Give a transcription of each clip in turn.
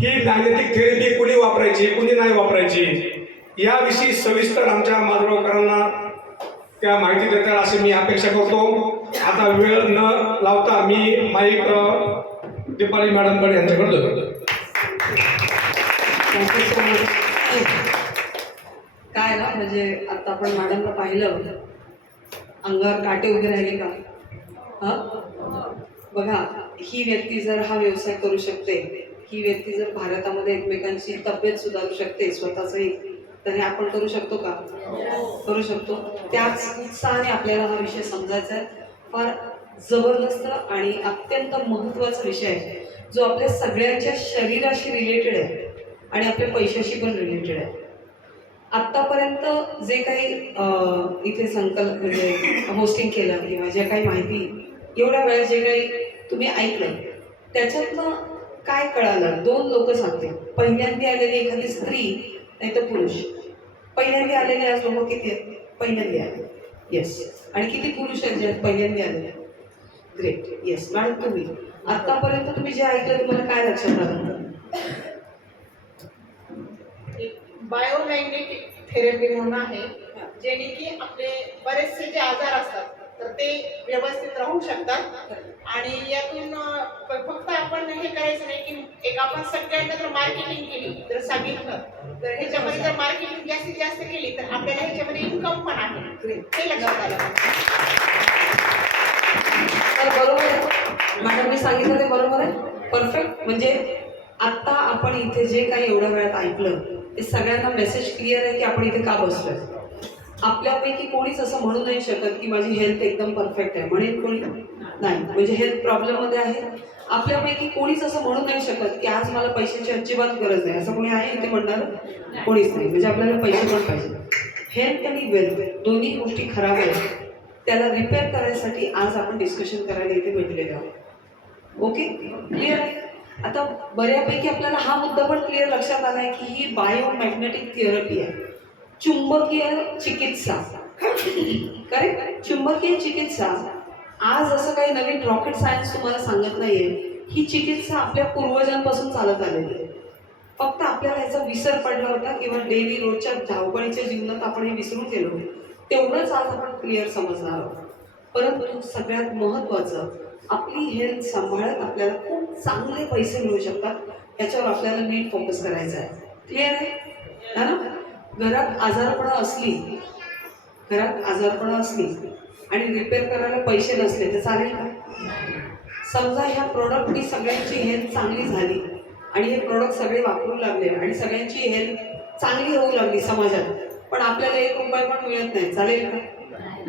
ही magnetic therapy कुणी वापरायची कुणी नाही वापरायची याविषयी सविस्तर आमच्या माधुरावकरांना त्या माहिती देतात अशी मी अपेक्षा करतो. आता वेळ न लावता मी माईक दीपाली मॅडम मॅडमकडे यांच्याकडे काय ना म्हणजे आता आपण मॅडमला पाहिलं. अंगावर काटे उभे राहिले का? हा? बघा ही व्यक्ती जर हा व्यवसाय करू शकते ही व्यक्ती जर भारतामध्ये एकमेकांची तब्येत सुधारू शकते स्वतःचंही तर हे आपण करू शकतो का? करू शकतो. त्याच उत्साहाने आपल्याला हा विषय समजायचा आहे. फार जबरदस्त आणि अत्यंत महत्त्वाचा विषय आहे जो आपल्या सगळ्यांच्या शरीराशी रिलेटेड आहे आणि आपल्या पैशाशी पण रिलेटेड आहे. आत्तापर्यंत जे काही इथे संकल्प म्हणजे होस्टिंग केलं किंवा जे काही माहिती एवढ्या वेळा जे काही तुम्ही ऐकलं त्याच्यातनं काय कळालं? दोन लोक सांगतील पहिल्यांदा आलेली एखादी स्त्री नाही तर पुरुष. पहिल्यांदा आलेले आज लोक किती आहेत? पहिल्यांदा आले येस आणि किती पुरुष आहेत जे पहिल्यांदा आलेले ग्रेट येस मॅडम तुम्ही? आतापर्यंत तुम्ही जे ऐकलं तुम्हाला काय लक्षात आलं? बायोमॅग्नेटिक थेरपी म्हणून आहे जेणे की आपले बरेचसे जे आजार असतात तर ते व्यवस्थित राहू शकतात. आणि यातून फक्त आपण हे करायचं नाही की एक आपण सगळ्यांना जर मार्केटिंग केली जर सांगितलं तर ह्याच्यामध्ये जर मार्केटिंग जास्तीत जास्त केली तर आपल्याला ह्याच्यामध्ये इन्कम पण आहे. हे लक्षात आलं. तर बरोबर आहे. मॅडम मी सांगितलं ते बरोबर आहे. परफेक्ट म्हणजे आत्ता आपण इथे जे काही एवढ्या वेळात ऐकलं ते सगळ्यांना मेसेज क्लिअर आहे की आपण इथे का बसलोय? आपल्यापैकी कोणीच असं म्हणू नाही शकत की माझी हेल्थ एकदम परफेक्ट आहे. म्हणेल कोणी? नाही. म्हणजे हेल्थ प्रॉब्लेममध्ये आहे. आपल्यापैकी कोणीच असं म्हणू नाही शकत की आज मला पैशाची अजिबात गरज नाही. असं कोणी आहे इथे म्हणणार? कोणीच नाही. म्हणजे आपल्याला पैसे पण पाहिजे. हेल्थ आणि वेल्थ दोन्ही गोष्टी खराब आहेत. त्याला रिपेअर करायसाठी आज आपण डिस्कशन करायला इथे भेटलेलो आहोत. ओके क्लिअर आहे? आता बऱ्यापैकी आपल्याला हा मुद्दा पण क्लिअर लक्षात आला आहे की ही बायोमॅग्नेटिक थिअरपी आहे. चुंबकीय चिकित्सा. करेक्ट चुंबकीय चिकित्सा. आज असं काही नवीन रॉकेट सायन्स तुम्हाला सांगत नाहीये. ही चिकित्सा आपल्या पूर्वजांपासून चालत आलेली आहे. फक्त आपल्याला याचा विसर पडला होता किंवा डेली रोजच्या धावपळीच्या जीवनात आपण हे विसरून गेलो तेवढंच आज आपण क्लिअर समजणार आहोत. परंतु सगळ्यात महत्त्वाचं आपली हेल्थ सांभाळत आपल्याला खूप चांगले पैसे मिळू शकतात याच्यावर आपल्याला नीट फोकस करायचा आहे. क्लिअर आहे? ना घरात आजारपणं असली घरात आजारपणं असली आणि रिपेअर करायला पैसे नसले तर चालेल का? समजा ह्या प्रोडक्टनी सगळ्यांची हेल्थ चांगली झाली आणि हे प्रोडक्ट सगळे वापरू लागले आणि सगळ्यांची हेल्थ चांगली होऊ लागली समाजात पण आपल्याला एक रुपये पण मिळत नाही चालेल का?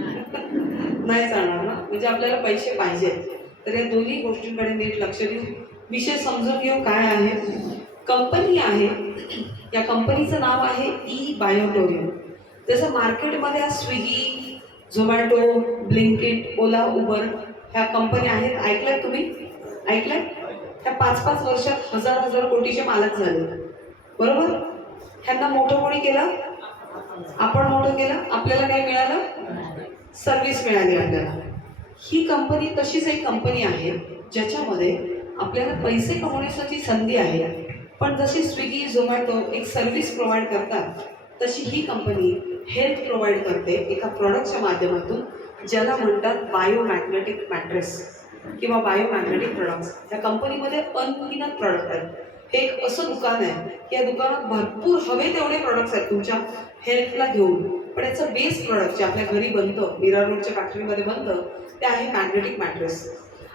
नाही चालणार ना? म्हणजे आपल्याला पैसे पाहिजेत तर या दोन्ही गोष्टींकडे नीट लक्ष देऊ विषय समजून घेऊ काय आहे. कंपनी आहे या कंपनीचं नाव आहे ई बायोटोरियम. जसं मार्केटमध्ये आज स्विगी झोमॅटो ब्लिंकिट ओला उबर ह्या कंपन्या आहेत. ऐकल्यात तुम्ही? ऐकल्यात ह्या पाच पाच वर्षात हजार हजार कोटीचे मालक झाले. बरोबर? ह्यांना मोठं कोणी केलं? आपण मोठं केलं? आपल्याला काय मिळालं? सर्व्हिस मिळाली आपल्याला. ही कंपनी तशीच एक कंपनी आहे ज्याच्यामध्ये आपल्याला पैसे कमवण्यासाठी संधी आहे. पण जशी स्विगी झोमॅटो एक सर्व्हिस प्रोव्हाइड करतात तशी ही कंपनी हेल्थ प्रोव्हाइड करते एका प्रॉडक्टच्या माध्यमातून ज्याला म्हणतात बायोमॅग्नेटिक मॅट्रेस किंवा बायोमॅग्नेटिक प्रोडक्ट्स या कंपनीमध्ये अनगिनत प्रॉडक्ट आहेत. हे एक असं दुकान आहे की या दुकानात भरपूर हवे तेवढे प्रॉडक्ट्स आहेत तुमच्या हेल्थला घेऊन. पण याचं बेस प्रॉडक्ट जे आपल्या घरी बनतं मिरा रोडच्या फॅक्टरीमध्ये बनतं ते आहे मॅग्नेटिक मॅट्रेस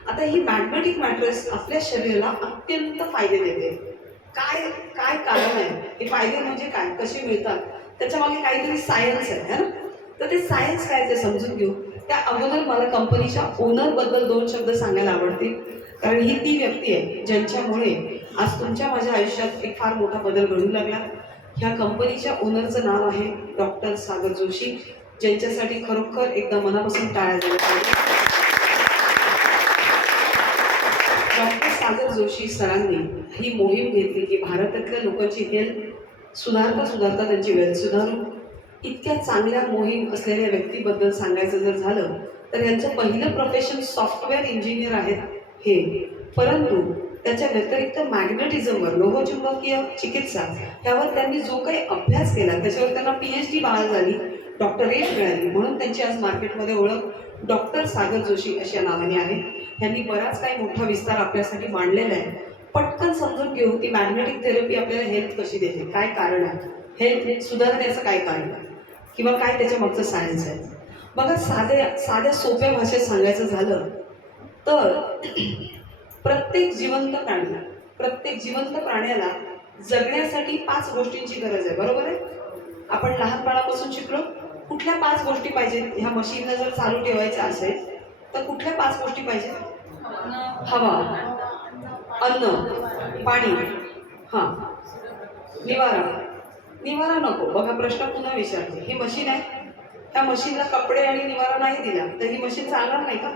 आता ही मॅग्नेटिक मॅट्रेस आपल्या शरीराला अत्यंत फायदे देते. काय काय कारण आहे? हे फायदे म्हणजे काय? कसे मिळतात? त्याच्यामागे काहीतरी सायन्स आहे है ना? तर ते सायन्स काय ते समजून घेऊ. त्या अगोदर मला कंपनीच्या ओनरबद्दल दोन शब्द सांगायला आवडतील. कारण ही ती व्यक्ती आहे ज्यांच्यामुळे आज तुमच्या माझ्या आयुष्यात एक फार मोठा बदल घडू लागला. ह्या कंपनीच्या ओनरचं नाव आहे डॉक्टर सागर जोशी ज्यांच्यासाठी खरोखर एकदा मनापासून टाळ्या झाल्या पाहिजे डॉक्टर सागर जोशी सरांनी ही मोहीम घेतली की भारतातल्या लोकांची हेल्थ सुधारता सुधारता त्यांची वेल्थ सुधारू. इतक्या चांगल्या मोहीम असलेल्या व्यक्तीबद्दल सांगायचं जर झालं तर यांचं पहिलं प्रोफेशन सॉफ्टवेअर इंजिनियर आहेत हे. परंतु त्याच्या व्यतिरिक्त मॅग्नेटिझमवर लोहचुंबकीय चिकित्सा ह्यावर त्यांनी जो काही अभ्यास केला त्याच्यावर त्यांना पी एच डी बहाल झाली डॉक्टरेट मिळाली. म्हणून त्यांची आज मार्केटमध्ये ओळख डॉक्टर सागर जोशी अशा नावाने आहे. यांनी बराच काही मोठा विस्तार आपल्यासाठी मांडलेला आहे. पटकन समजून घेऊ की मॅग्नेटिक थेरपी आपल्याला हेल्थ कशी देते? काय कारण आहे? हेल्थ सुधारण्याचं काय कारण आहे? किंवा काय त्याच्या मागचं सायन्स आहे? बघा साध्या साध्या सोप्या भाषेत सांगायचं झालं तर प्रत्येक जिवंत प्राण्याला प्रत्येक जिवंत प्राण्याला जगण्यासाठी पाच गोष्टींची गरज आहे. बरोबर आहे? आपण लहानपणापासून शिकलो. कुठल्या पाच गोष्टी पाहिजेत? ह्या मशीनला जर चालू ठेवायचं असेल तर कुठल्या पाच गोष्टी पाहिजेत हवा. अन्न. पाणी. हां. निवारा. निवारा नको. बघा प्रश्न पुन्हा विचारते. ही मशीन आहे. त्या मशीनला कपडे आणि निवारा नाही दिला तर ही मशीन चालणार नाही का?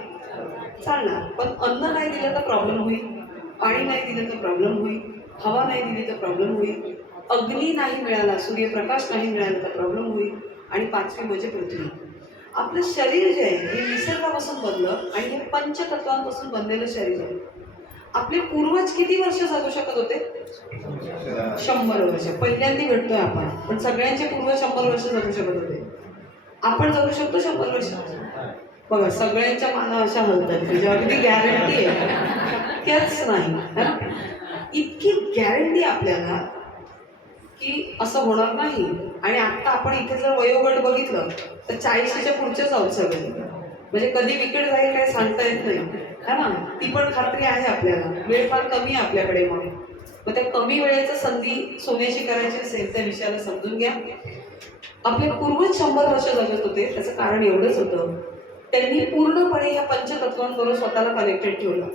चालणार. पण अन्न नाही दिलं तर प्रॉब्लेम होईल. पाणी नाही दिलं तर प्रॉब्लेम होईल. हवा नाही दिली तर प्रॉब्लेम होईल. अग्नी नाही मिळाला सूर्यप्रकाश नाही मिळाला तर प्रॉब्लेम होईल. आणि पाचवी म्हणजे पृथ्वी. आपलं शरीर जे आहे हे निसर्गापासून बनलं आणि हे पंचतत्वांपासून बनलेलं शरीर आहे. आपले पूर्वज किती वर्ष जगू शकत होते? शंभर वर्ष. पहिल्यांदा भेटतोय आपण. पण सगळ्यांचे पूर्वज शंभर वर्ष जगू शकत होते. आपण जगू शकतो शंभर वर्ष. बघा सगळ्यांच्या माना अशा हलतात म्हणजे अगदी गॅरंटी आहे. शक्यच नाही. इतकी गॅरंटी आपल्याला की असं होणार नाही. आणि आता आपण इथे जर वयोगट बघितलं तर चाळीशीच्या पुढचेच आहोत सगळे. म्हणजे कधी विकेट जाईल काय सांगता येत नाही. है ना? ती पण खात्री आहे आपल्याला. वेळ फार कमी आहे आपल्याकडे मग. मग त्या कमी वेळेचं संधी सोन्याची करायची असेल त्या विषयाला समजून घ्या. आपले पूर्वज शंभर वर्ष जगत होते त्याचं कारण एवढंच होतं. त्यांनी पूर्णपणे ह्या पंचतत्वांबरोबर स्वतःला कनेक्टेड ठेवलं.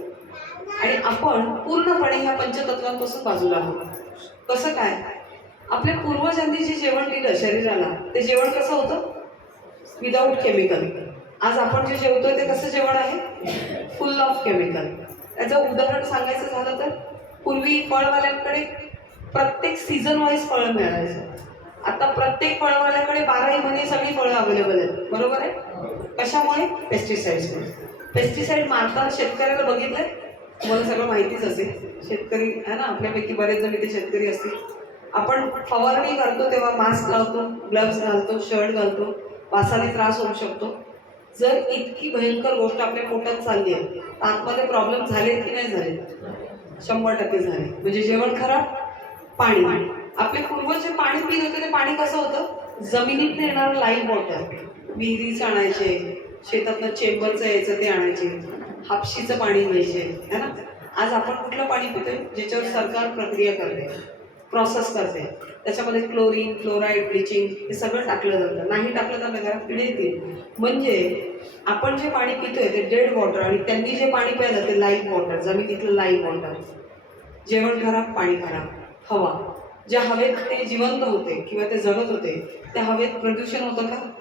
आणि आपण पूर्णपणे ह्या पंचतत्वांपासून बाजूला आहोत. कसं काय? आपल्या पूर्वजांनी जे जेवण दिलं शरीराला ते जेवण कसं होतं? विदाऊट केमिकल आज आपण जे जेवतोय ते कसं जेवण आहे? फुल ऑफ केमिकल याचं उदाहरण सांगायचं झालं तर पूर्वी फळवाल्यांकडे प्रत्येक सीझन वाईज फळं मिळायचं. आता प्रत्येक फळवाल्याकडे बाराही महिने सगळी फळं अवेलेबल आहेत. बरोबर आहे? कशामुळे? पेस्टिसाइड्समुळे पेस्टिसाईड मारताना शेतकऱ्याला बघितलंय? तुम्हाला सगळं माहितीच असेल. शेतकरी आहे ना? आपल्यापैकी बरेच जण इथे शेतकरी असतील. आपण फवारणी करतो तेव्हा मास्क लावतो ग्लव्स घालतो शर्ट घालतो वासाने त्रास होऊ शकतो. जर इतकी भयंकर गोष्ट आपल्या पोटात चालली आहे तर आतमध्ये प्रॉब्लेम झाले की नाही झाले शंभर टक्के झाले. म्हणजे जेवण खराब पाणी. आपले पूर्वज जे पाणी पित होते ते पाणी कसं होतं? जमिनीत येणारं लाईव्ह वॉटर विहिरीचं आणायचे शेतातनं चेंबरचं यायचं ते आणायचे हापशीचं पाणी घ्यायचे है ना? आज आपण कुठलं पाणी पितोय? ज्याच्यावर सरकार प्रक्रिया करते. प्रोसेस करते. त्याच्यामध्ये क्लोरीन क्लोराईड ब्लिचिंग हे सगळं टाकलं जातं. नाही टाकलं तर घरात किडे येतील. म्हणजे आपण जे पाणी पितोय ते डेड वॉटर आणि त्यांनी जे पाणी प्यायलं ते लाईव्ह वॉटर जमिनीतलं लाईव्ह वॉटर जेवण खराब पाणी खराब. हवा. ज्या हवेत ते जिवंत होते किंवा ते जगत होते त्या हवेत प्रदूषण होतं का?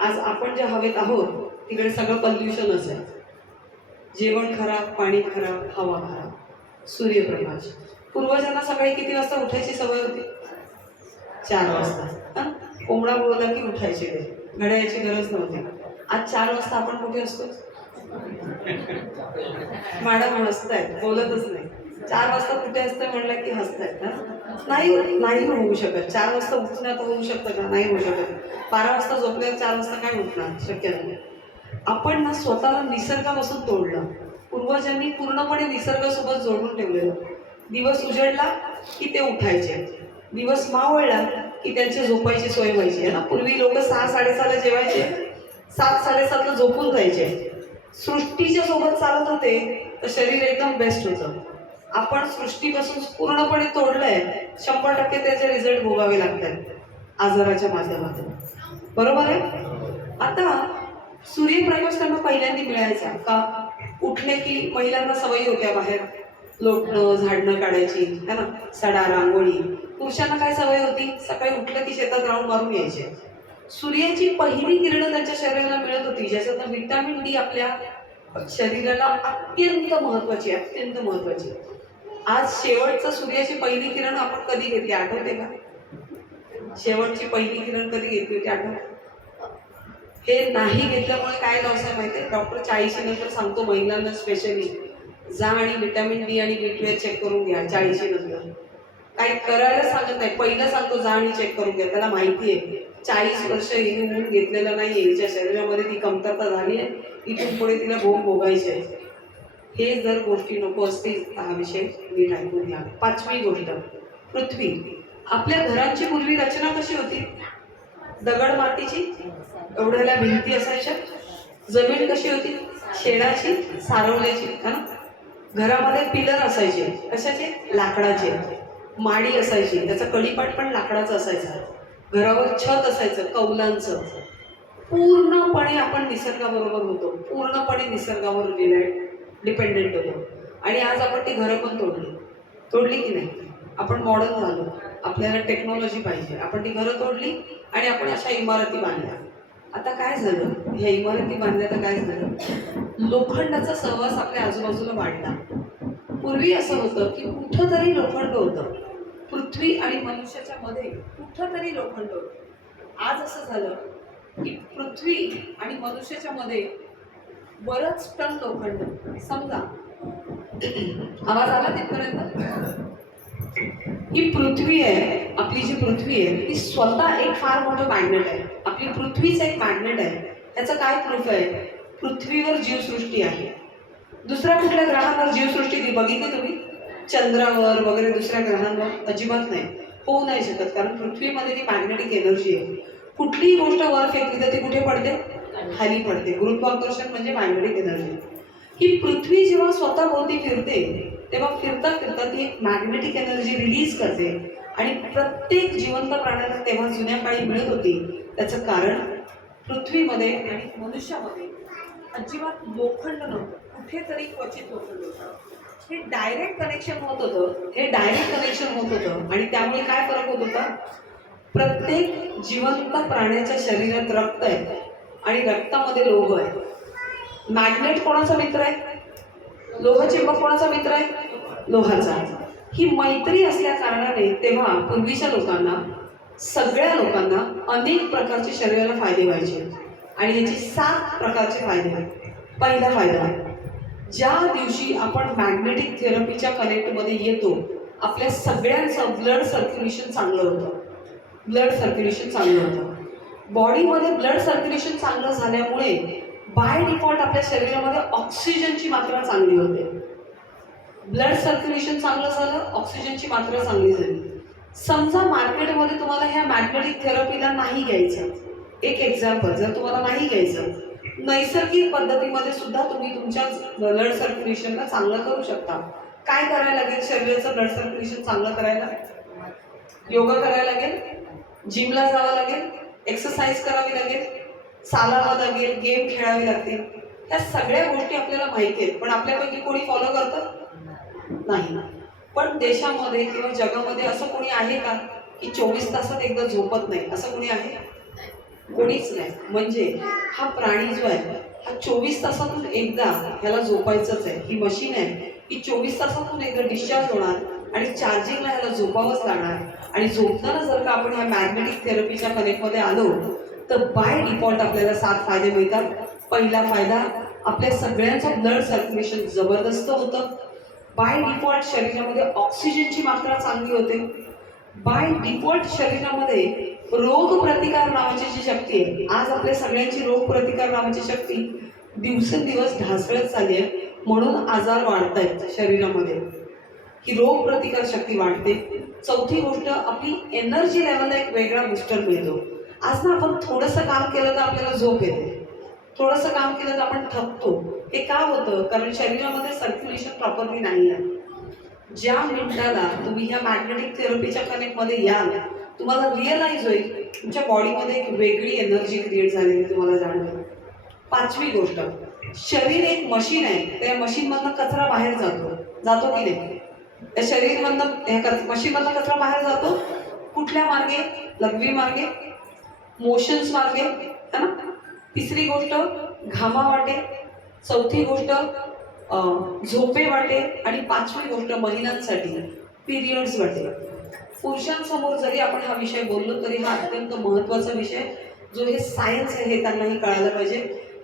आज आपण ज्या हवेत आहोत तिकडे सगळं पल्युशनच आहे. जेवण खराब पाणी खराब हवा खराब. सूर्यप्रकाश. पूर्वजांना सकाळी किती वाजता उठायची सवय होती? चार वाजता? कोंबडा बोलला की उठायचे ते घड्याळाची गरज नव्हती. आज चार वाजता आपण कुठे असतो मॅडम हसतायत. बोलतच नाही. चार वाजता कुठे असतं म्हणलं की हसतायत? नाही नाही होऊ शकत. चार वाजता उठणं तर होऊ शकतं का? नाही होऊ शकत. बारा वाजता झोपल्यावर चार वाजता काय उठणार? शक्य नाही आपण ना स्वतःला निसर्गापासून तोडलं. पूर्वजांनी पूर्णपणे निसर्गासोबत जोडून ठेवलेलं. दिवस उजडला की ते उठायचे. दिवस मावळला की त्यांची झोपायची सोय व्हायची. ना पूर्वी लोक सहा साडेसहाला जेवायचे. सात साडेसातला झोपून जायचे. सृष्टीच्या सोबत चालत होते तर शरीर एकदम बेस्ट होतं. आपण सृष्टीपासून पूर्णपणे तोडलंय शंभर टक्के त्याचे रिझल्ट भोगावे लागतात आजाराच्या माध्यमातून. बरोबर आहे? आता सूर्यप्रकाश त्यांना पहिल्यांदा मिळायचा का? उठले की महिलांना सवयी होत्या बाहेर? लोटणं झाडणं काढायची है ना? सडा रांगोळी. पुरुषांना काय सवय होती? सकाळी उठलं की शेतात राहून मारून यायचे. सूर्याची पहिली किरण त्यांच्या शरीराला मिळत होती ज्याच्यातनं विटामिन डी आपल्या शरीराला अत्यंत महत्वाची अत्यंत महत्वाची आज शेवटचं सूर्याची पहिली किरण आपण कधी घेतली? आठवते का? शेवटची पहिली किरण कधी घेतली होती? आठवते? हे नाही घेतल्यामुळे काय लॉस आहे माहिती आहे डॉक्टर चाळीशी नंतर सांगतो महिलांना स्पेशली जा आणि विटॅमिन डी आणि बी ट्वेल्व चेक करून घ्या चाळीशी नंतर काही करायला सांगत नाही. पहिलं सांगतो जा आणि चेक करून घ्या. त्याला माहिती आहे. चाळीस वर्ष हिने मूल घेतलेलं नाही हिच्या शरीरामध्ये ती कमतरता झाली आहे. इथून पुढे तिला भोग भोगायचे आहे हे जर गोष्टी नको असतील तर हा विषय नीट ऐकून घ्या. पाचवी गोष्ट. पृथ्वी. आपल्या घरांची पूर्वी रचना कशी होती? दगड मातीची? एवढ्याला भिंती असायच्या? जमीन कशी होती? शेणाची? सारवल्याची है ना? घरामध्ये पिलर असायचे कशाचे? लाकडाचे. माडी असायची त्याचा कळीपाट पण लाकडाचा असायचा. घरावर छत असायचं कौलांचं. पूर्णपणे आपण निसर्गाबरोबर होतो. पूर्णपणे निसर्गावर डिपेंडेंट होतो. आणि आज आपण ती घरं पण तोडली. तोडली की नाही? आपण मॉडर्न झालो. आपल्याला टेक्नॉलॉजी पाहिजे. आपण ती घरं तोडली आणि आपण अशा इमारती बांधल्या. आता काय झालं? ह्या इमारती बांधल्या तर काय झालं? लोखंडाचा सहवास आपल्या आजूबाजूला वाढला. पूर्वी असं होतं की कुठं तरी लोखंड होतं. पृथ्वी आणि मनुष्याच्या मध्ये कुठं तरी लोखंड होतं. आज असं झालं की पृथ्वी आणि मनुष्याच्या मध्ये बरंच टन लोखंड समजा. आवाज आला तिथपर्यंत? ही पृथ्वी आहे आपली जी पृथ्वी आहे ती स्वतः एक फार मोठं मॅग्नेट आहे. आपली पृथ्वीच एक मॅग्नेट आहे. त्याचं काय प्रूफ आहे? पृथ्वीवर जीवसृष्टी आहे. दुसऱ्या कुठल्या ग्रहांवर जीवसृष्टी बघितली तुम्ही? चंद्रावर वगैरे दुसऱ्या ग्रहांवर अजिबात नाही. होऊ नाही शकत कारण पृथ्वीमध्ये ती मॅग्नेटिक एनर्जी आहे. कुठलीही गोष्ट वर फेकली तर ती कुठे पडते? खाली पडते. गुरुत्वाकर्षण म्हणजे मॅग्नेटिक एनर्जी ही पृथ्वी जेव्हा स्वतः भोवती फिरते तेव्हा फिरता फिरता ती एक मॅग्नेटिक एनर्जी रिलीज करते. आणि प्रत्येक जिवंत प्राण्यांना तेव्हा जुन्या काळी मिळत होती. त्याचं कारण पृथ्वीमध्ये आणि मनुष्यामध्ये अजिबात लोखंड नव्हतं. कुठेतरी क्वचित लोखंड होतं. हे डायरेक्ट कनेक्शन होत होतं. हे डायरेक्ट कनेक्शन होत होतं. आणि त्यामुळे काय फरक होत होता? प्रत्येक जिवंत प्राण्याच्या शरीरात रक्त आहे. आणि रक्तामध्ये लोह आहे. मॅग्नेट कोणाचा मित्र आहे? लोहचिंबक कोणाचा मित्र आहे? लोहाचा. ही मैत्री असल्या कारणाने तेव्हा पूर्वीच्या लोकांना सगळ्या लोकांना अनेक प्रकारचे शरीराला फायदे व्हायचे. आणि ह्याचे सात प्रकारचे फायदे आहेत. पहिला फायदा ज्या दिवशी आपण मॅग्नेटिक थेरपीच्या कनेक्टमध्ये येतो आपल्या सगळ्यांचं ब्लड सर्क्युलेशन चांगलं होतं. ब्लड सर्क्युलेशन चांगलं होतं. बॉडीमध्ये ब्लड सर्क्युलेशन चांगलं झाल्यामुळे बाय डिफॉल्ट आपल्या शरीरामध्ये ऑक्सिजनची मात्रा चांगली होते. ब्लड सर्क्युलेशन चांगलं झालं ऑक्सिजनची मात्रा चांगली झाली. समजा मार्केटमध्ये तुम्हाला ह्या मॅग्नेटिक थेरपीला नाही घ्यायचं. एक एक्झाम्पल जर तुम्हाला नाही घ्यायचं नैसर्गिक पद्धतीमध्ये सुद्धा तुम्ही तुमच्या ब्लड सर्क्युलेशनला चांगलं करू शकता. काय करायला लागेल? शरीराचं ब्लड सर्क्युलेशन चांगलं करायला? योगा करायला लागेल? जिमला जावं लागेल? एक्सरसाइज करावी लागेल? चालावं लागेल? गेम खेळावे लागतील ह्या सगळ्या गोष्टी आपल्याला माहिती आहेत. पण आपल्यापैकी कोणी फॉलो करतं? नाही. पण देशामध्ये किंवा जगामध्ये असं कोणी आहे का की चोवीस तासात एकदा झोपत नाही? असं कोणी आहे? कोणीच नाही. म्हणजे हा प्राणी जो आहे हा चोवीस तासातून एकदा ह्याला झोपायचंच आहे. ही मशीन आहे. ही चोवीस तासातून एकदा डिस्चार्ज होणार आणि चार्जिंगला ह्याला झोपावंच लागणार. आणि झोपताना जर का आपण ह्या मॅग्नेटिक थेरपीच्या कनेक्टमध्ये आलो तर बाय डिफॉल्ट आपल्याला सात फायदे मिळतात. पहिला फायदा आपल्या सगळ्यांचं ब्लड सर्क्युलेशन जबरदस्त होतं. बाय डिफॉल्ट शरीरामध्ये ऑक्सिजनची मात्रा चांगली होते. बाय डिफॉल्ट शरीरामध्ये रोग प्रतिकार नावाची जी शक्ती आहे आज आपल्या सगळ्यांची रोग प्रतिकार नावाची शक्ती दिवसेंदिवस ढासळत चालली आहे म्हणून आजार वाढत आहेत शरीरामध्ये. ही रोग प्रतिकार शक्ती वाढते. चौथी गोष्ट आपली एनर्जी लेवलला एक वेगळा बुस्टर मिळतो. आज ना आपण थोडंसं काम केलं तर आपल्याला झोप येते. थोडंसं काम केलं तर आपण थकतो. हे का होतं? कारण शरीरामध्ये सर्क्युलेशन प्रॉपरली नाही आहे ज्या मिनिटाला तुम्ही ह्या मॅग्नेटिक थेरपीच्या कनेक्टमध्ये याल तुम्हाला रिअलाइज होईल तुमच्या बॉडीमध्ये एक वेगळी एनर्जी क्रिएट झालेली तुम्हाला जाणवेल. पाचवी गोष्ट शरीर एक मशीन आहे त्या मशीनमधनं कचरा बाहेर जातो. जातो की नाही? त्या शरीरमधनं ह्या मशीनमधनं कचरा बाहेर जातो. कुठल्या मार्गे? लघवी मार्गे. मोशन्स मार्गे. है ना? तिसरी गोष्ट घामा वाटे. चौथी गोष्ट झोपे वाटे आणि पाचवी गोष्ट महिलांसाठी पिरियड्स वाटे. पुरुषांसमोर जरी आपण हा विषय बोललो तरी हा अत्यंत महत्त्वाचा विषय जो हे सायन्स आहे हे त्यांनाही कळायला पाहिजे.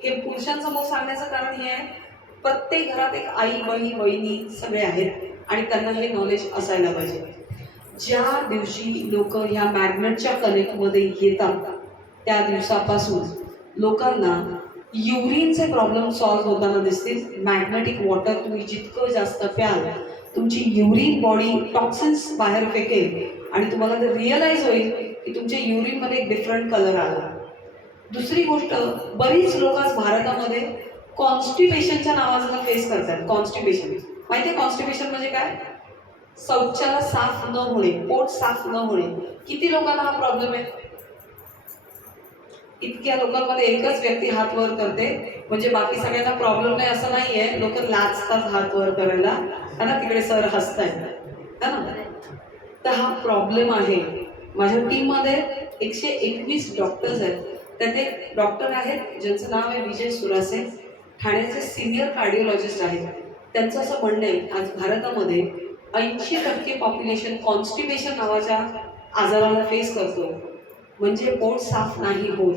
हे पुरुषांसमोर सांगण्याचं कारण हे आहे प्रत्येक घरात एक आई बहीण वहिनी सगळे आहेत आणि त्यांना हे नॉलेज असायला पाहिजे. ज्या दिवशी लोक ह्या मॅग्नेटच्या कनेक्टमध्ये येतात त्या दिवसापासून लोकांना युरिनचे प्रॉब्लेम सॉल्व्ह होताना दिसतील. मॅग्नेटिक वॉटर तुम्ही जितकं जास्त प्याल तुमची युरिन बॉडी टॉक्सिन्स बाहेर फेकेल आणि तुम्हाला ते रिअलाईज होईल की तुमच्या युरिनमध्ये एक डिफरंट कलर आला. दुसरी गोष्ट बरीच लोक आज भारतामध्ये कॉन्स्टिपेशनच्या नावाचं फेस करतात. कॉन्स्टिपेशन माहिती आहे कॉन्स्टिपेशन म्हणजे काय? शौचाला साफ न होणे पोट साफ न होणे. किती लोकांना हा प्रॉब्लेम आहे? इतक्या लोकांमध्ये एकच व्यक्ती हात वर करते. म्हणजे बाकी सगळ्यांना प्रॉब्लेम नाही असं नाहीये. लोक लाजतात हात वर करायला. है ना तिकडे सर हसतायत. है ना? तर हा प्रॉब्लेम आहे. माझ्या टीममध्ये एकशे एकवीस डॉक्टर्स आहेत. त्यात एक डॉक्टर आहेत ज्यांचं नाव आहे विजय सुरासे. ठाण्याचे सिनियर कार्डिओलॉजिस्ट आहेत. त्यांचं असं म्हणणं आहे आज भारतामध्ये ऐंशी टक्के पॉप्युलेशन कॉन्स्टिपेशन नावाच्या आजाराला फेस करतो म्हणजे पोट साफ नाही होत.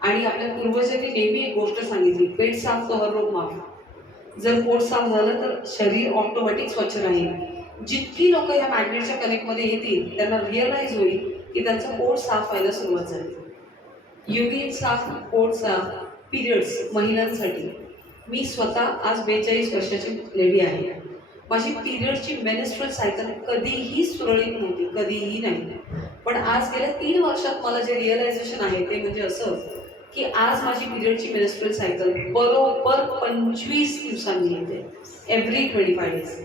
आणि आपल्या पूर्वजांनी नेहमी एक गोष्ट सांगितली पेट साफ तर रोग माफ. जर पोट साफ झालं तर शरीर ऑटोमॅटिक स्वच्छ राहील. जितकी लोक या मॅग्नेटच्या कनेक्टमध्ये येतील त्यांना रिअलाइज होईल की त्यांचं पोट साफ व्हायला सुरुवात झाली. युरिन साफ पोट साफ पिरियड्स महिलांसाठी. मी स्वतः आज बेचाळीस वर्षाची लेडी आहे. माझी पिरियडची मेनेस्ट्रल सायकल कधीही सुरळीत नव्हती कधीही नाही. पण आज गेल्या तीन वर्षात मला जे रिअलायझेशन आहे ते म्हणजे असं की आज माझी पिरियडची मेनस्ट्रल सायकल बरोबर पंचवीस दिवसांनी येते. Every twenty five days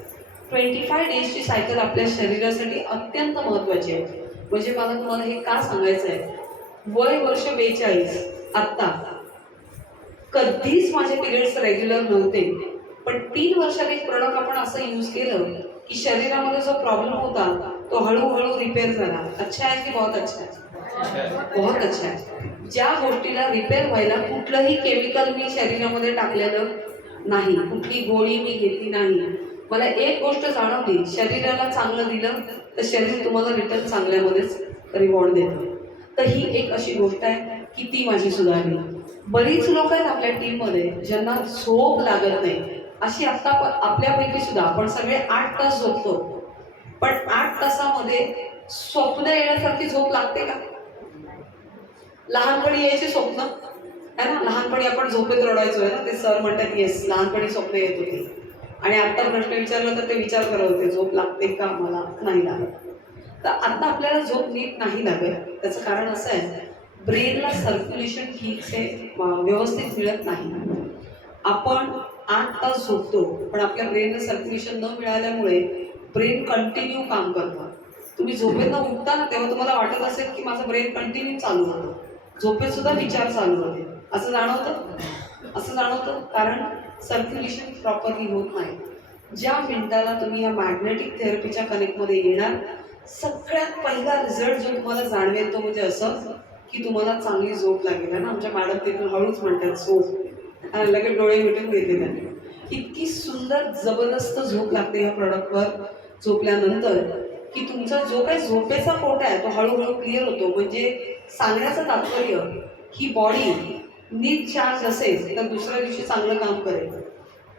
twenty five डेजची cycle आपल्या शरीरासाठी अत्यंत महत्त्वाची आहे. म्हणजे मला तुम्हाला हे का सांगायचं आहे? वय वर्ष बेचाळीस. आत्ता. कधीच माझे पिरियड्स रेग्युलर नव्हते. पण तीन वर्षात एक प्रोडक्ट आपण असं यूज केलं की शरीरामध्ये जो प्रॉब्लेम होता तो हळूहळू रिपेअर झाला. अच्छा आहे की बहुत अच्छा आहे? बहुत अच्छा आहे. ज्या गोष्टीला रिपेअर व्हायला कुठलंही केमिकल मी शरीरामध्ये टाकलेलं नाही. कुठली गोळी मी घेतली नाही. मला एक गोष्ट जाणवली. शरीराला चांगलं दिलं तर शरीर तुम्हाला रिटर्न चांगल्यामध्येच रिवॉर्ड देतं. तर ही एक अशी गोष्ट आहे की ती माझी सुधारली. बरीच लोक आहेत आपल्या टीममध्ये ज्यांना झोप लागत नाही. अशी आता प- आपल्यापैकी सुद्धा आपण सगळे आठ तास झोपतो. पण आठ तासामध्ये स्वप्न येण्यासारखी झोप लागते का? लहानपणी यायची स्वप्न. है ना? लहानपणी आपण झोपेत रडायचो ना? ते सर म्हणतात येस लहानपणी स्वप्न येत होती. आणि आता प्रश्न विचारला तर ते विचार करत होते झोप लागते का मला? नाही लागत. तर आता आपल्याला झोप नीट नाही लागेल त्याचं कारण असं आहे ब्रेनला सर्क्युलेशन ठीक आहे व्यवस्थित मिळत नाही. आपण आठ तास झोपतो पण आपल्या ब्रेनला सर्क्युलेशन न मिळाल्यामुळे ब्रेन कंटिन्यू काम करतं. तुम्ही झोपेतनं उठता ना तेव्हा तुम्हाला वाटत असेल की माझं ब्रेन कंटिन्यू चालू होतं. झोपेत सुद्धा विचार चालू होते. असं जाणवतं? असं जाणवतं? कारण सर्क्युलेशन प्रॉपरली होत नाही. ज्या मिनिटाला तुम्ही या मॅग्नेटिक थेरपीच्या कनेक्टमध्ये येणार सगळ्यात पहिला रिझल्ट जो तुम्हाला जाणवेल तो म्हणजे असं की तुम्हाला चांगली झोप लागेल. ना आमच्या मॅडम तिथून हळूच म्हणतात झोप. लगेच डोळे मिटून घेते त्यांनी. इतकी सुंदर जबरदस्त झोप लागते या प्रॉडक्टवर झोपल्यानंतर की तुमचा जो काही झोपेचा कोटा आहे तो हळूहळू क्लिअर होतो. म्हणजे सांगण्याचं तात्पर्य ही बॉडी नीट चार्ज असेल तर दुसऱ्या दिवशी चांगलं काम करेल.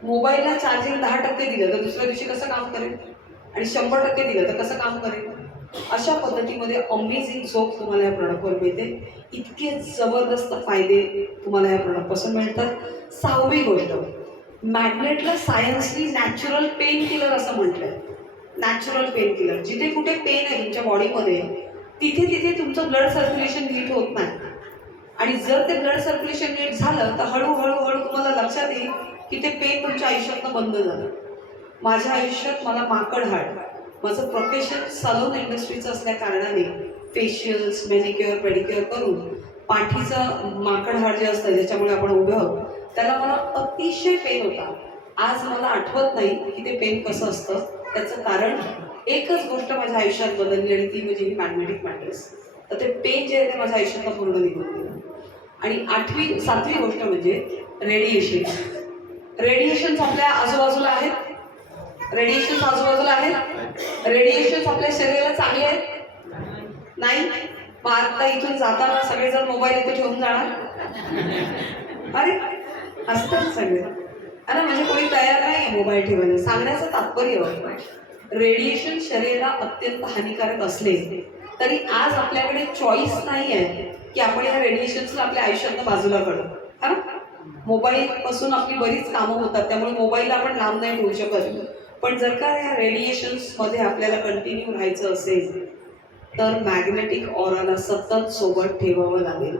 मोबाईलला चार्जिंग दहा टक्के दिलं तर दुसऱ्या दिवशी कसं काम करेल? आणि शंभर टक्के दिलं तर कसं काम करेल? अशा पद्धतीमध्ये अमेझिंग झोप तुम्हाला या प्रॉडक्टवर मिळते. इतके जबरदस्त फायदे तुम्हाला या प्रॉडक्टपासून मिळतात. सहावी गोष्ट मॅग्नेटला सायन्सनी नॅचरल पेन किलर असं म्हटलंय. नॅचरल पेन किलर जिथे कुठे पेन आहे तुमच्या बॉडीमध्ये तिथे तिथे तुमचं ब्लड सर्क्युलेशन नीट होत नाही. आणि जर ते ब्लड सर्क्युलेशन नीट झालं तर हळूहळू हळू तुम्हाला लक्षात येईल की ते पेन तुमच्या आयुष्यातनं बंद झालं. माझ्या आयुष्यात मला माकड हाड माझं प्रोफेशन सलून इंडस्ट्रीचं असल्या कारणाने फेशियल्स मेनिक्युअर पेडिक्युअर करून पाठीचं माकड हाड जे असतं ज्याच्यामुळे आपण उभे आहोत त्याला मला अतिशय पेन होता. आज मला आठवत नाही की ते पेन कसं असतं. त्याचं कारण एकच गोष्ट माझ्या आयुष्यात बदलली आणि ती म्हणजे ही मॅग्नेटिक मॅट्रेस तर ते पेन जे आहे ते माझ्या आयुष्यात पूर्ण निघून गेलं. आणि आठवी सातवी गोष्ट म्हणजे रेडिएशन रेडिएशन्स आपल्या आजूबाजूला आहेत. रेडिएशन आजूबाजूला आहेत. रेडिएशन आपल्या शरीराला चांगले आहेत. नाही? मग आता इथून जाताना सगळेजण मोबाईल इथे ठेवून जाणार. अरे असतात सगळे. अरे म्हणजे कोणी तयार नाही मोबाईल ठेवायला. सांगण्याचं तात्पर्य रेडिएशन शरीराला अत्यंत हानिकारक असले तरी आज आपल्याकडे चॉईस नाही आहे की आपण या रेडिएशन्सला आपल्या आयुष्यात बाजूला करू हा ना? मोबाईल पासून आपली बरीच कामं होतात. त्यामुळे मोबाईलला आपण लांब नाही ठेवू शकत. पण जर का या रेडिएशन्समध्ये आपल्याला कंटिन्यू राहायचं असेल तर मॅग्नेटिक ऑराला सतत सोबत ठेवावं लागेल.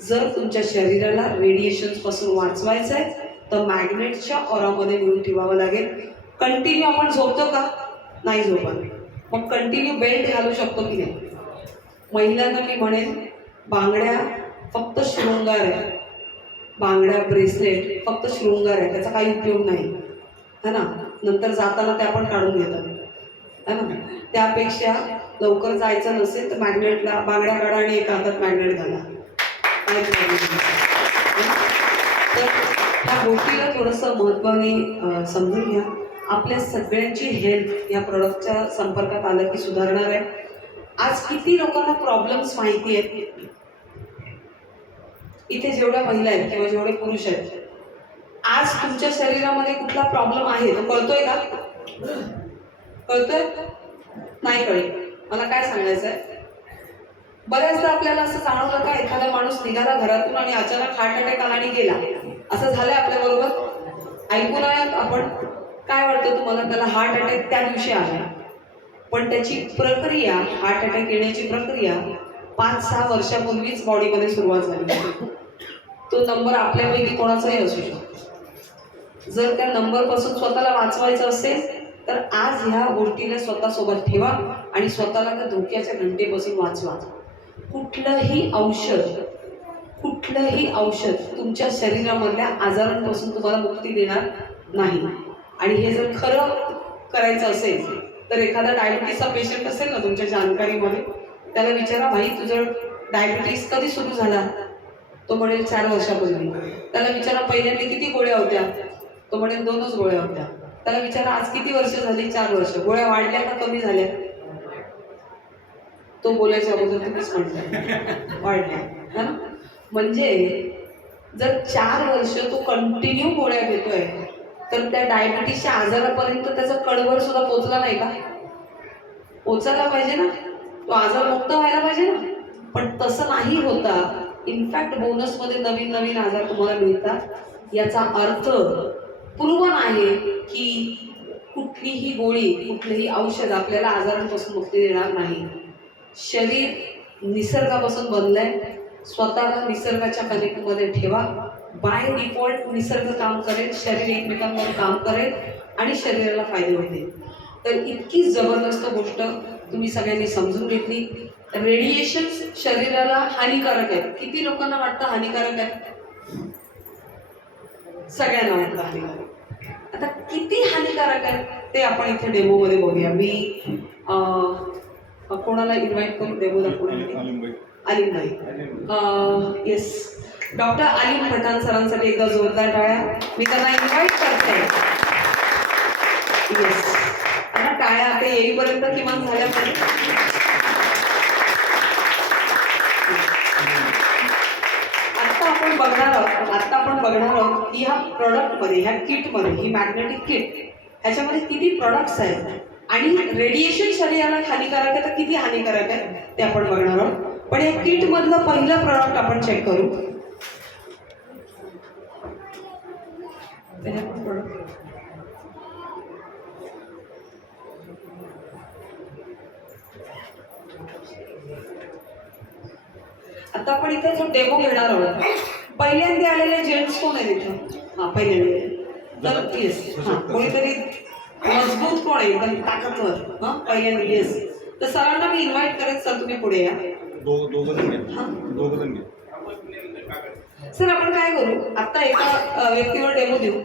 जर तुमच्या शरीराला रेडिएशन्सपासून वाचवायचं आहे तर मॅग्नेटच्या ऑरामध्ये घेऊन ठेवावं लागेल. कंटिन्यू आपण झोपतो का? नाही झोपत. मग कंटिन्यू बेल्ट घालू शकतो की नाही? महिलांना मी म्हणेन बांगड्या फक्त शृंगार आहे. बांगड्या ब्रेसलेट फक्त शृंगार आहे. त्याचा काही उपयोग नाही. है ना? नंतर जाताना ते आपण काढून घेतात. है ना? त्यापेक्षा लवकर जायचं नसेल तर मॅग्नेटला बांगड्या काढा आणि एका हातात मॅग्नेट घाला. तर ह्या गोष्टीला थोडंसं महत्त्वाने समजून घ्या. आपल्या सगळ्यांची हेल्थ या प्रोडक्टच्या संपर्कात आलं की सुधारणार आहे. आज किती लोकांना प्रॉब्लेम्स माहिती आहेत? इथे जेवढ्या महिला आहेत किंवा जेवढे पुरुष आहेत आज तुमच्या शरीरामध्ये कुठला प्रॉब्लेम आहे? तो कळतोय का? कळतोय? नाही कळेल मला काय सांगायचं आहे बऱ्याचदा आपल्याला असं जाणवलं का एखादा माणूस निघाला घरातून आणि अचानक हार्ट अटॅक आला आणि गेला? असं झालंय आपल्या बरोबर? ऐकून आहे आपण? काय वाटतं तुम्हाला? त्याला हार्ट अटॅक त्या दिवशी आला. पण त्याची प्रक्रिया हार्ट अटॅक येण्याची प्रक्रिया पाच सहा वर्षापूर्वीच बॉडीमध्ये सुरुवात झाली तो नंबर आपल्यापैकी कोणाचाही असू शकतो. जर त्या नंबरपासून स्वतःला वाचवायचं असेल तर आज ह्या गोष्टीला स्वतःसोबत ठेवा आणि स्वतःला त्या धोक्याच्या घंटेपासून वाचवा. कुठलंही औषध कुठलंही औषध तुमच्या शरीरामधल्या आजारांपासून तुम्हाला मुक्ती देणार नाही. आणि हे जर खरं करायचं असेल तर एखादा डायबिटीसचा पेशंट असेल ना तुमच्या जाणकारीमध्ये त्याला विचारा भाई तुझं डायबिटीस कधी सुरू झाला? तो म्हणेल चार वर्षापूर्वी. त्याला विचारा पहिल्यांदा किती गोळ्या होत्या? तो म्हणेल दोनच गोळ्या होत्या. त्याला विचारा आज किती वर्ष झाली? चार वर्ष. गोळ्या वाढल्या का कमी झाल्या? तो बोलायच्या अगोदर तुम्हीच म्हटलं वाढल्या म्हणजे जर चार वर्ष तो कंटिन्यू गोळ्या घेतोय तर त्या डायबिटीसच्या आजारापर्यंत त्याचा कडवर सुद्धा पोचला नाही का? पोचायला पाहिजे ना? तो आजार मुक्त व्हायला पाहिजे ना? पण तसं नाही होता. इनफॅक्ट बोनसमध्ये नवीन नवीन आजार तुम्हाला मिळतात. याचा अर्थ प्रूवन आहे की कुठलीही गोळी कुठलंही औषध आपल्याला आजारांपासून मुक्ती देणार नाही. शरीर निसर्गापासून बनलंय. स्वतःला निसर्गाच्या कनेक्टमध्ये ठेवा. बाय डिफॉल्ट निसर्ग काम करेल शरीर एकमेकांवर काम करेल आणि शरीराला फायदे होतील तर इतकी जबरदस्त गोष्ट तुम्ही सगळ्यांनी समजून घेतली. रेडिएशन्स शरीराला हानिकारक आहेत किती लोकांना वाटतं हानिकारक आहे? सगळ्यांना वाटतं हानिकारक. आता किती हानिकारक आहे ते आपण इथे डेमोमध्ये बघूया. मी कोणाला इन्व्हाइट करू डेमो दाखवण्यासाठी अलीमबाई येस डॉक्टर अलीम पठाण सरांसाठी एकदा जोरदार टाळ्या. मी त्यांना इन्व्हाइट करते. येस आता टाळ्या आता येईपर्यंत किमान झाल्या पाहिजे आता आपण बघणार आहोत आता आपण बघणार आहोत की ह्या प्रॉडक्टमध्ये ह्या किटमध्ये ही मॅग्नेटिक किट ह्याच्यामध्ये किती प्रॉडक्ट्स आहेत? आणि रेडिएशन शरीराला हानिकारक आहे तर किती हानिकारक आहे? ते आपण बघणार आहोत. पण या किटमधलं पहिलं प्रॉडक्ट आपण चेक करू. आता आपण इथे जो डेमो घेणार आहोत पहिल्यांदा आलेले जेंट्स कोण आहेत इथं? हा पहिल्यांदा. तर येस हा कोणीतरी मजबूत कोण आहे? एकदम ताकदवर हा? पहिल्यांदा येस तर सरांना मी इन्व्हाइट करेन सर तुम्ही पुढे या. सर आपण काय करू? आता एका व्यक्तीवर डेमो देऊ.